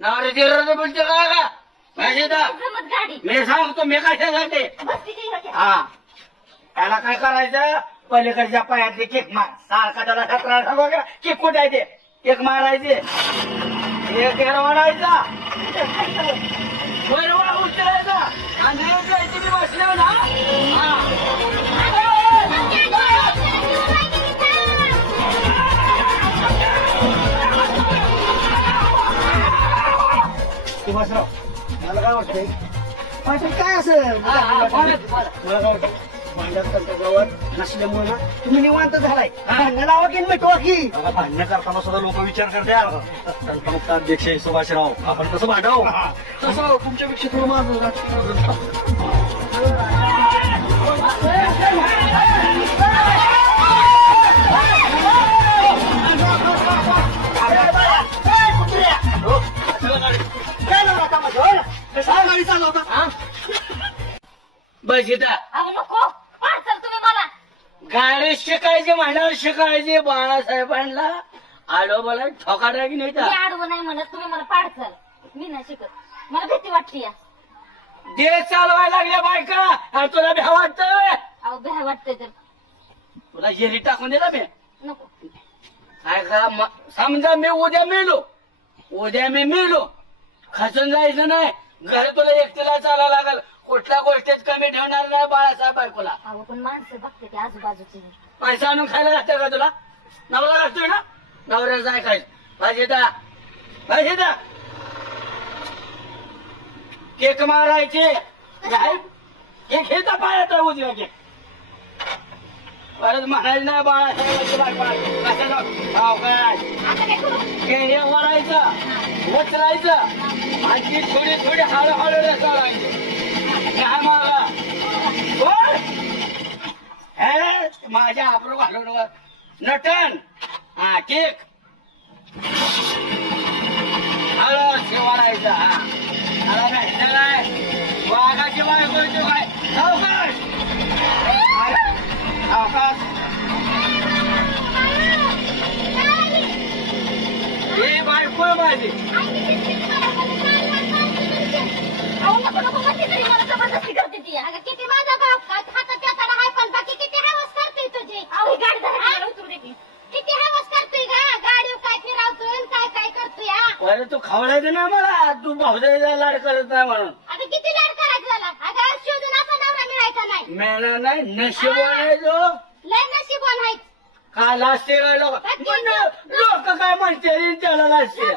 नवऱ्याची रड बोलते का माहिती का? जमत गाडी मी सांगतो मी कशासाठी बस तिथे इकडे. हा त्याला काय करायचं पलीकडच्या पायातले केक मार सारखा त्याला ठकरा बघा केक कुठे आहे ते केक मारायचे एक वाढायचा बरोबर उचलायचा आणि जायची मी बसले ना तू बसराव मला काय वाटतंय पाटील काय असं मला काय वाटतं भांडण जवळ नसल्यामुळे ना तुम्ही निवांत झालाय भांडण लावा की मिटवा की भांडण करताना सुद्धा लोक विचार करतात तंत्रमुक्त अध्यक्ष आहे सुभाषराव आपण कसं भांडाव तसं तुमच्यापेक्षा थोडं माझं राजकीय गाडी चालवता बस इथं अहो नको पाडसाल तुम्ही मला गाडी शिकायची म्हणल्यावर शिकायची बाळासाहेबांना आडोबाला ठोका टाकी नाही मी तर आडवं नाही म्हणत तुम्ही मला पाडसाल मी नाही शिकत मला भीती वाटते या देश चालवायला लागल्या बायका आणि तुला भ्या वाटतंय अहो भ्या वाटतंय तर तुला जेरी टाकून दिला मी नको काय का समजा मी उद्या मेलो खचून जायचं नाही घरी तुला एकटीला चालायला लागल कुठल्या गोष्टीत कमी ठेवणार नाही बाळासाहेब बायकोला अहो पण माणसं बघते ते आजूबाजूची पैसा आणून खायला लागतं का तुला नवरा लागतोय ना नवऱ्याचं ऐकायचं पाहिजे दा केक मारायचे केक हे तर पायात उजव्या केक परत म्हणायचं नाही बाळासाहेबाची बायको कशाला खाव काय आता काय करू हे वरायचं उचलायचं आणि ती थोडी हळूहळू रसायची काय मागा हे माझ्या आबरू घालून नटन हा केक हळू शिवारायचा हा काय वाघाची बायको येतो काय सावकाश सावकाश हे बायको माझी अहो नको नको म्हणते तरी मला जबरदस्ती करते ती अगं किती माझा बाप हातात त्याचा हाय पण बाकी किती हवस करते तुझे अहो ही गाडी धरा उतरू दे किती हवस करतोय गा गाडीवर काय फिरवतोय काय काय करतोय हा अरे तू खवडायचं ना मला तू भाऊजाईचा लाड करत नाही म्हणून आता किती लाड करायचं झाला अगं शोधून असा नवरा मिळायचा नाही मेला नाही नशिबाने लय नशीबवान आहे का लाजते काय लोक काय म्हणते रे त्याला लाजते